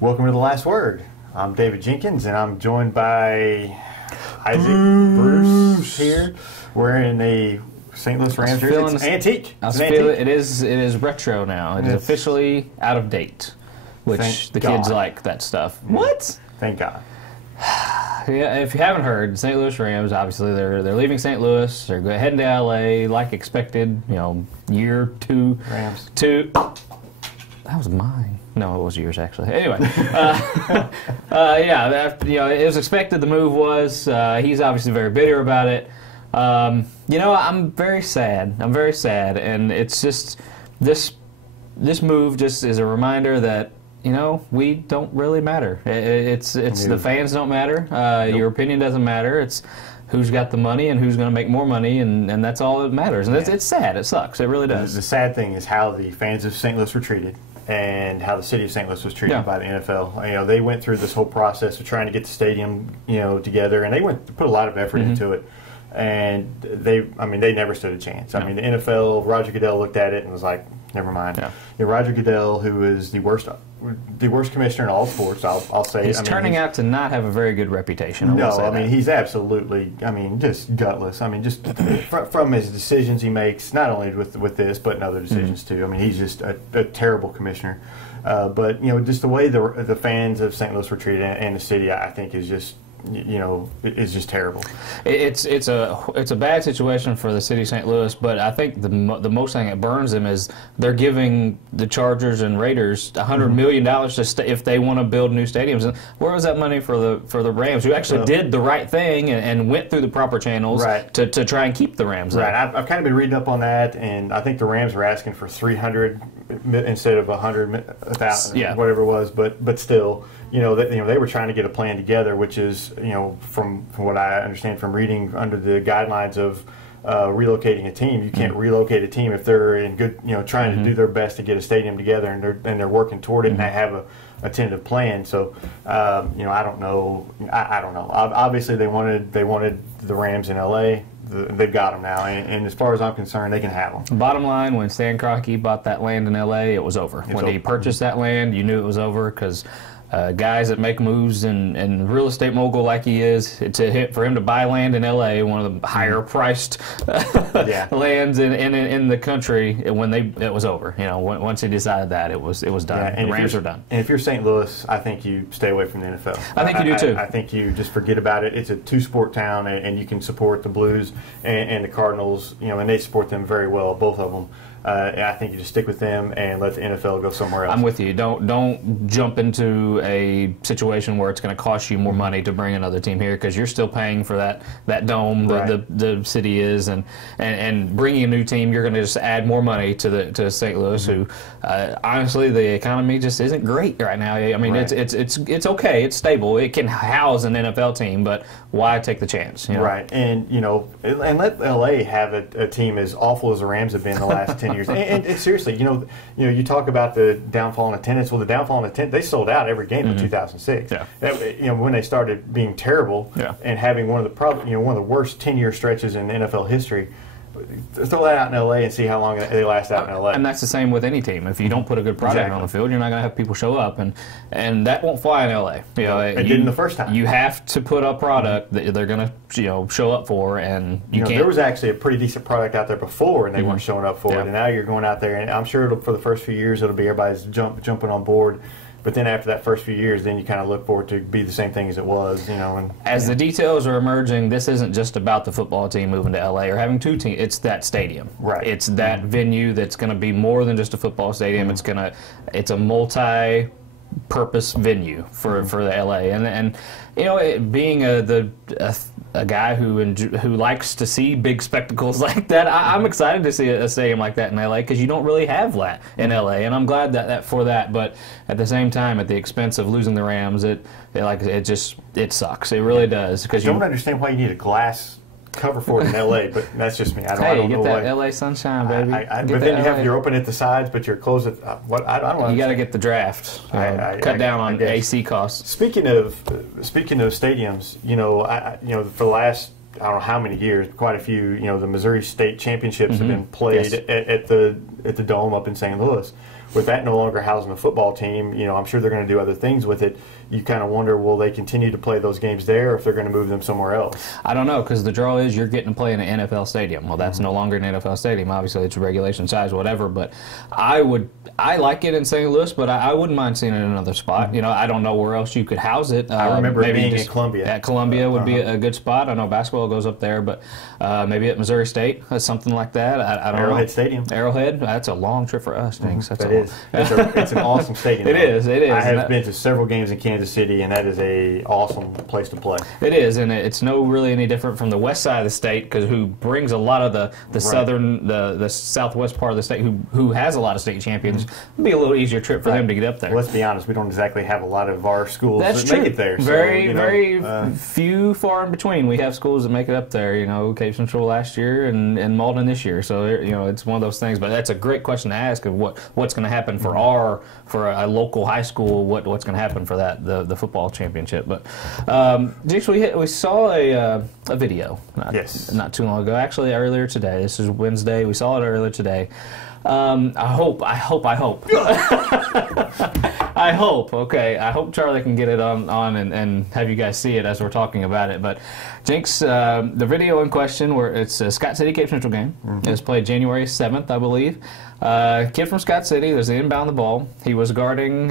Welcome to The Last Word. I'm David Jenkins, and I'm joined by Isaac Bruce here. We're in a St. Louis Rams jersey. It's antique. It is retro now. It is officially out of date, which the kids like that stuff. What? Thank God. Yeah, if you haven't heard, St. Louis Rams, obviously they're leaving St. Louis. They're heading to L.A. like expected. Year two. Rams. That was mine. No, it was yours actually. Anyway, it was expected. The move was. He's obviously very bitter about it. I'm very sad. I'm very sad, and it's just this move just is a reminder that we don't really matter. It's the fans don't matter. Nope. Your opinion doesn't matter. It's who's got the money and who's going to make more money, and that's all that matters. And it's sad. It sucks. It really does. The sad thing is how the fans of St. Louis were treated, and how the city of St. Louis was treated by the NFL. They went through this whole process of trying to get the stadium, together, and they put a lot of effort into it. And they never stood a chance. I mean, the NFL, Roger Goodell looked at it and was like, never mind. Yeah. Roger Goodell, who is the worst commissioner in all sports, I'll say. He's turning out to not have a very good reputation. He's absolutely, just gutless. Just from his decisions he makes, not only with this, but in other decisions too. He's just a terrible commissioner. But just the way the fans of St. Louis were treated and the city, I think is just. It's just terrible. It's a bad situation for the city of St. Louis, but I think the most thing that burns them is they're giving the Chargers and Raiders $100 million if they want to build new stadiums. And where was that money for the Rams, who actually did the right thing and went through the proper channels to try and keep the Rams there? Right. I've kind of been reading up on that, and I think the Rams were asking for $300 instead of $100,000, whatever it was. But still. They were trying to get a plan together, which is, from what I understand from reading under the guidelines of relocating a team, you can't relocate a team if they're in good, trying to do their best to get a stadium together and they're working toward it and they have a tentative plan. So, I don't know. I don't know. Obviously, they wanted the Rams in L.A. They've got them now, and as far as I'm concerned, they can have them. Bottom line, when Stan Kroenke bought that land in L.A., it was over. When he purchased that land, you knew it was over because guys that make moves and real estate mogul like he is, for him to buy land in L.A., one of the higher priced lands in the country, it was over. Once he decided that, it was done. The Rams are done. And if you're St. Louis, I think you stay away from the NFL. I think you do too. I think you just forget about it. It's a two-sport town, and you can support the Blues and the Cardinals. And they support them very well, both of them. I think you just stick with them and let the NFL go somewhere else. I'm with you. Don't jump into a situation where it's going to cost you more money to bring another team here, because you're still paying for that dome the city is, and bringing a new team, you're going to just add more money to St. Louis, who honestly the economy just isn't great right now. It's okay, it's stable, it can house an NFL team, but why take the chance? Right, and let LA have a team as awful as the Rams have been the last 10 years. And seriously, you talk about the downfall in attendance. Well, the downfall in attendance, they sold out every game in 2006. Yeah. When they started being terrible and having one of the worst 10-year stretches in NFL history. Throw that out in L.A. and see how long they last out in L.A. And that's the same with any team. If you don't put a good product on the field, you're not going to have people show up, and that won't fly in L.A. It didn't the first time. You have to put a product that they're going to show up for, and you can't. There was actually a pretty decent product out there before, and they weren't showing up for it. And now you're going out there, and I'm sure for the first few years it'll be everybody's jumping on board. But then after that first few years, then you kind of look forward to be the same thing as it was, As the details are emerging, this isn't just about the football team moving to L.A. or having two teams. It's that stadium. Right. It's that venue that's going to be more than just a football stadium. It's a multi-purpose venue for the L.A. And being a guy who likes to see big spectacles like that, I'm excited to see a stadium like that in LA, because you don't really have that in LA, and I'm glad that for that. But at the same time, at the expense of losing the Rams, it sucks. It really does. I don't understand why you need a glass cover for it in L.A., but that's just me. I don't know that why. L.A. sunshine, baby. But then you're open at the sides, but you're closed at I don't know. You got to get the draft. Cut down on AC costs. Speaking of stadiums, for the last I don't know how many years, quite a few. The Missouri State Championships have been played at the Dome up in St. Louis. with that no longer housing the football team, I'm sure they're going to do other things with it. You kind of wonder, will they continue to play those games there, or if they're going to move them somewhere else? I don't know, because the draw is you're getting to play in an NFL stadium. Well, that's no longer an NFL stadium. Obviously, it's regulation size, whatever. But I like it in St. Louis, but I wouldn't mind seeing it in another spot. I don't know where else you could house it. I remember maybe being at Columbia. At Columbia would be a good spot. I know basketball goes up there, but maybe at Missouri State, something like that. I don't know. Arrowhead Stadium. Arrowhead. That's a long trip for us, Jinx. It's an awesome stadium. It is. I have been to several games in Kansas City, and that is a awesome place to play. It is, and it's really any different from the west side of the state, because who brings a lot of the southern, the southwest part of the state, who has a lot of state champions. It'd be a little easier trip for them to get up there. Well, let's be honest, we don't exactly have a lot of our schools that make it there. Very few, far in between. We have schools that make it up there. Cape Central last year and Malden this year. So it's one of those things. But that's a great question to ask of what's going to happen for a local high school. What's going to happen for the football championship? But Jinx, we saw a video not too long ago. Actually, earlier today. This is Wednesday. We saw it earlier today. I hope. I hope Charlie can get it on and have you guys see it as we're talking about it. But Jinx, the video in question, where it's a Scott City Cape Central game. It was played January 7th, I believe. Kid from Scott City. There's the inbound the ball. He was guarding.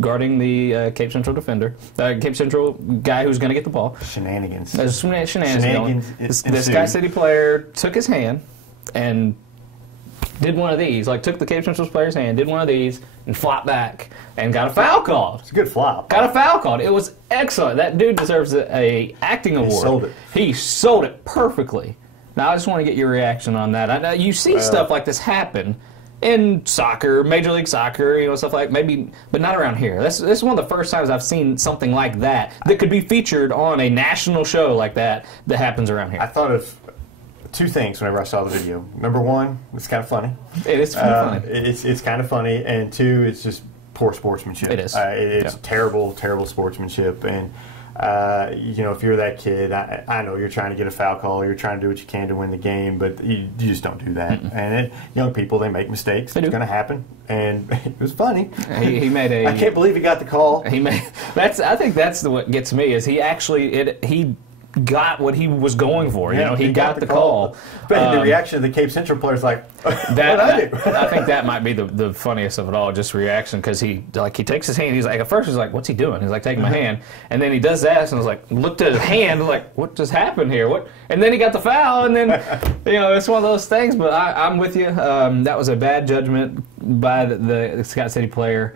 Guarding the Cape Central defender. Cape Central guy who's going to get the ball. Shenanigans. There's shenanigans. The Scott City player took his hand and did one of these, took the Cape Central player's hand, did one of these, and flopped back, and got a foul called. It's a good flop. Got a foul called. It was excellent. That dude deserves a acting award. He sold it. He sold it perfectly. Now, I just want to get your reaction on that. I know you see stuff like this happen in soccer, Major League Soccer, stuff like maybe, but not around here. This is one of the first times I've seen something like that could be featured on a national show like that happens around here. I thought of two things whenever I saw the video. Number one, it's kind of funny. It is funny. It's kind of funny, and two, it's just poor sportsmanship. It is. It's terrible sportsmanship, and if you're that kid, I know you're trying to get a foul call, you're trying to do what you can to win the game, but you just don't do that. And young people, they make mistakes. It's going to happen, and it was funny. He made a. I can't believe he got the call. I think that's what gets me is he got what he was going for. He got the call. But the reaction of the Cape Central players like, I think that might be the funniest of it all, just reaction, because he takes his hand. He's like, at first he's like, what's he doing? He's like taking my hand, and then he does that, and I was like, looked at his hand, like, what just happened here? What? And then he got the foul, and then it's one of those things. But I'm with you. That was a bad judgment by the Scott City player.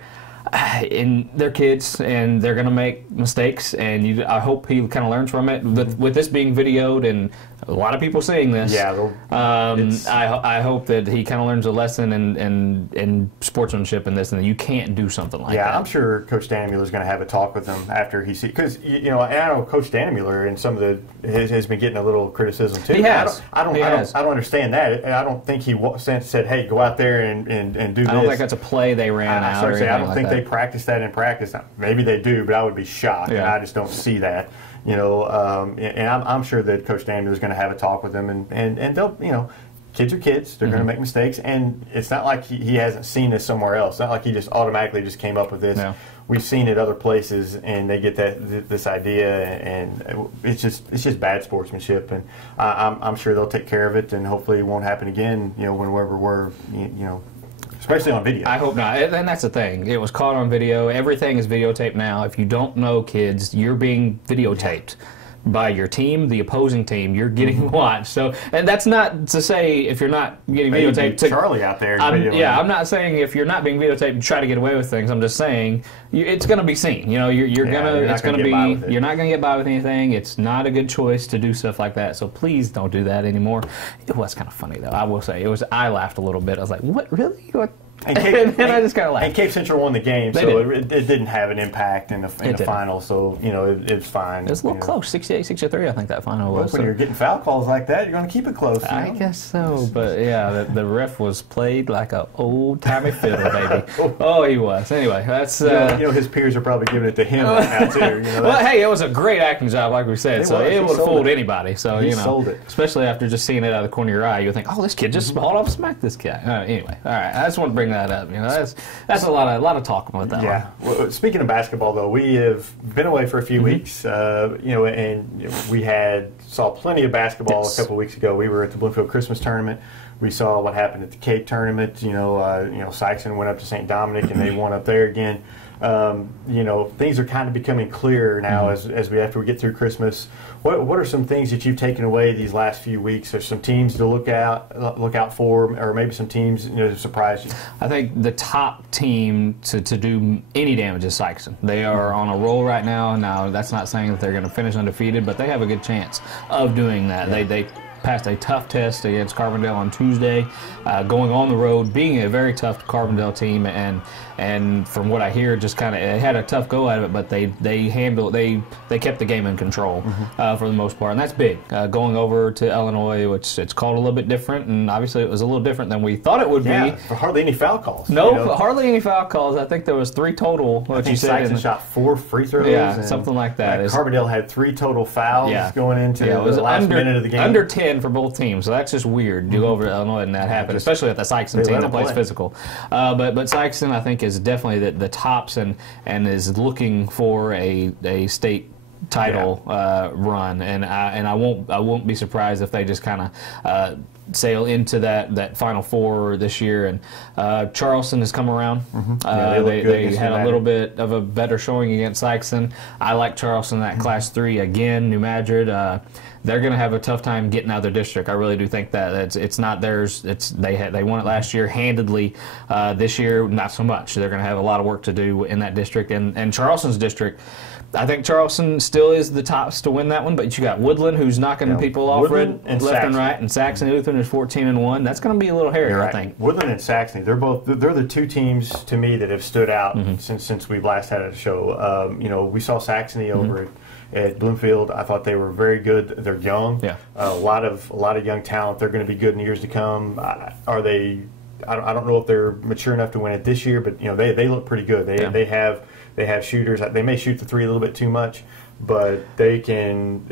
And they're kids, and they're going to make mistakes, and I hope he kind of learns from it. With this being videoed and a lot of people seeing this, I hope that he kind of learns a lesson in sportsmanship in this, and that you can't do something like that. Yeah, I'm sure Coach Dannemuller is going to have a talk with him after he sees, because I know Coach Dannemuller and some of has been getting a little criticism too. He has. I don't understand that. I don't think he said, "Hey, go out there and do this." I don't think that's a play they ran out. I don't think they practice that in practice. Maybe they do, but I would be shocked, and I just don't see that. And I'm sure that Coach Dannemuller is going to have a talk with them, and they'll, kids are kids. They're going to make mistakes, and it's not like he hasn't seen this somewhere else. It's not like he just automatically just came up with this. No. We've seen it other places, and they get this idea, and it's just bad sportsmanship. And I'm sure they'll take care of it, and hopefully it won't happen again. Whenever we're especially on video. I hope not. And that's the thing. It was caught on video. Everything is videotaped now. If you don't know, kids, you're being videotaped by your team, the opposing team. You're getting watched. So, and that's not to say if you're not getting videotaped. Charlie out there. I'm not saying if you're not being videotaped, try to get away with things. I'm just saying it's going to be seen. You're not going to get by with anything. It's not a good choice to do stuff like that. So please don't do that anymore. It was kind of funny though. I will say I laughed a little bit. I was like, what, really? What? And I just kind of laughed. And Cape Central won the game, so it didn't have an impact in the final. So it was fine. It was a little close, 68-63. I think that final was. When you're getting foul calls like that, you're going to keep it close. I guess so, but yeah, the ref was played like an old timey fiddle, baby. Oh, he was. Anyway, that's his peers are probably giving it to him right now too. Well, hey, it was a great acting job, like we said. So it would have fooled anybody. So he sold it, especially after just seeing it out of the corner of your eye, you would think, oh, this kid just hauled off, smacked this guy. Anyway, all right. I just want to bring bring that up. You know, that's a lot of talking with that. Yeah. Well, speaking of basketball, though, we have been away for a few weeks. You know, and we saw plenty of basketball a couple of weeks ago. We were at the Bloomfield Christmas tournament. We saw what happened at the Cape tournament. You know, Sykeston went up to St. Dominic and they won up there again. You know, things are kind of becoming clearer now after we get through Christmas. What are some things that you've taken away these last few weeks? There's some teams to look out for, or maybe some teams to surprise you. I think the top team to do any damage is Sykeston. They are on a roll right now. Now that's not saying that they're going to finish undefeated, but they have a good chance of doing that. Yeah. They passed a tough test against Carbondale on Tuesday, going on the road, being a very tough Carbondale team, and from what I hear, just kind of had a tough go at it, but they kept the game in control for the most part, and that's big. Going over to Illinois, which it's called a little bit different, and obviously it was a little different than we thought it would be. Hardly any foul calls. No, hardly any foul calls. I think there was 3 total. I think Sykeston shot 4 free throws. Yeah, something like that. Carbondale had 3 total fouls going into the last minute of the game. Under 10 for both teams, so that's just weird. You go over to Illinois and that happens, especially at the Sykeston team that plays physical. But Sykeston, I think, is definitely the tops and is looking for a state title run, and I won't be surprised if they just kind of sail into that Final Four this year. And Charleston has come around. They had a little bit of a better showing against Sykeston. I like Charleston in that Class 3 again. New Madrid. They're going to have a tough time getting out of their district. I really do think that it's not theirs. They won it last year handedly. This year, not so much. They're going to have a lot of work to do in that district. And Charleston's district, I think Charleston still is the tops to win that one. But you got Woodland, who's knocking people off left and right, and Saxon Lutheran is 14-1. That's going to be a little hairy, I think. Woodland and Saxony, they're the 2 teams to me that have stood out since we've last had a show. We saw Saxony over at Bloomfield. I thought they were very good. They're young. Yeah. A lot of young talent. They're going to be good in the years to come. Are they? I don't know if they're mature enough to win it this year, but they look pretty good. They have shooters. They may shoot the 3 a little bit too much, but they can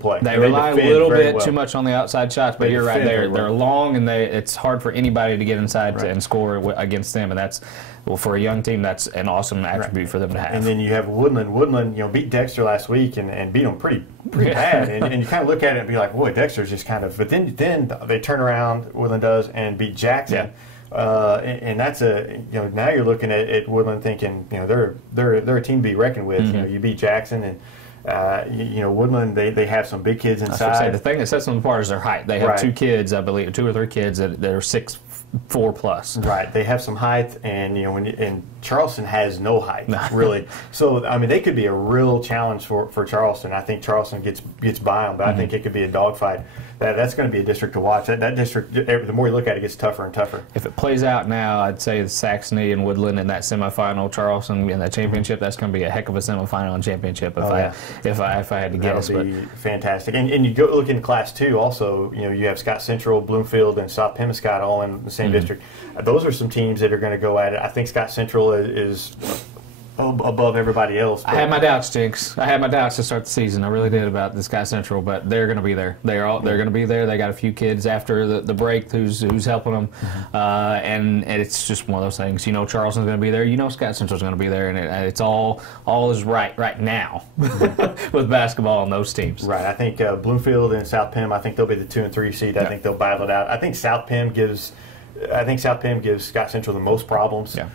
play. They rely a little bit too much on the outside shots, but you're right. They're long, and it's hard for anybody to get inside and score against them, and that's. Well, for a young team, that's an awesome attribute for them to have. And then you have Woodland. Woodland, beat Dexter last week and beat them pretty bad. And you kind of look at it and be like, boy, Dexter's just kind of. But then they turn around, Woodland does, and beat Jackson. Yeah. And that's now you're looking at Woodland thinking, they're a team to be reckoned with. You beat Jackson and. Woodland, they have some big kids inside. The thing that sets them apart is their height. They have 2 kids, I believe, 2 or 3 kids that are 6'4" plus. Right, they have some height, and and Charleston has no height really. So I mean, they could be a real challenge for Charleston. I think Charleston gets by them, but I think it could be a dogfight. That's going to be a district to watch. That district, the more you look at it, gets tougher and tougher. If it plays out now, I'd say Saxony and Woodland in that semifinal, Charleston in that championship. That's going to be a heck of a semifinal and championship if I had to guess. That would be fantastic. And you go look in Class 2 also. You have Scott Central, Bloomfield, and South Pemscott all in the same district. Those are some teams that are going to go at it. I think Scott Central is above everybody else. I had my doubts, Jinx. I had my doubts to start the season. I really did about this Scott Central, but they're going to be there. They're going to be there. They got a few kids after the break who's helping them, and it's just one of those things. Charleston's going to be there. Scott Central's going to be there, and it's all is right now with basketball on those teams. Right. I think Bloomfield and South Penn. I think they'll be the 2 and 3 seed. I think they'll battle it out. I think South Penn gives Scott Central the most problems. Yeah.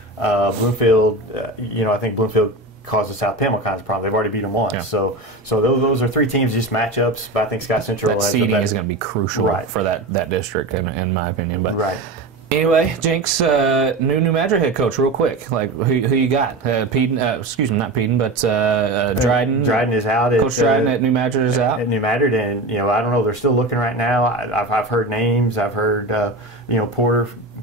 Bloomfield, I think Bloomfield causes South Penn all kinds of problems. They've already beat them once. Yeah. So those are 3 teams, just matchups. But I think Scott Central. That seeding is going to be crucial for that district, in my opinion. But right. Anyway, Jinx, New Madrid head coach, real quick. Like who you got? Peden, not Peden, but Dryden. Dryden is out. Coach Dryden at New Madrid is out. At New Madrid, and I don't know. They're still looking right now. I've heard names. I've heard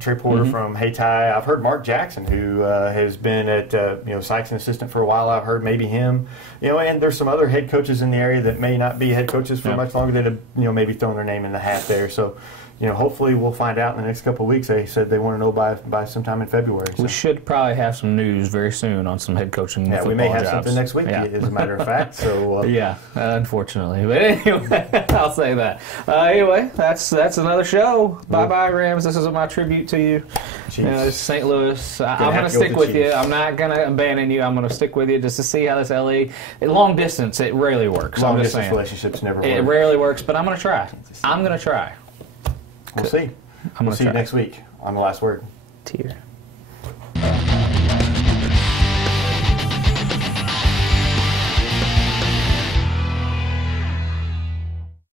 Trey Porter from Hayti. I've heard Mark Jackson, who has been at Sykeston assistant for a while. I've heard maybe him. And there's some other head coaches in the area that may not be head coaches for much longer that have maybe thrown their name in the hat there. So. hopefully we'll find out in the next couple of weeks. They said they want to know by sometime in February. So. We should probably have some news very soon on some head coaching. Yeah, we may have jobs. something next week, as a matter of fact. So yeah, unfortunately, but anyway, I'll say that. Anyway, that's another show. Bye bye, Rams. This is my tribute to you. It's St. Louis. I'm going to stick with you. I'm not going to abandon you. I'm going to stick with you just to see how this LA long distance. It rarely works. Long distance relationships never work. It rarely works, but I'm going to try. I'm going to try. We'll see. We'll see you next week on The Last Word. Tier.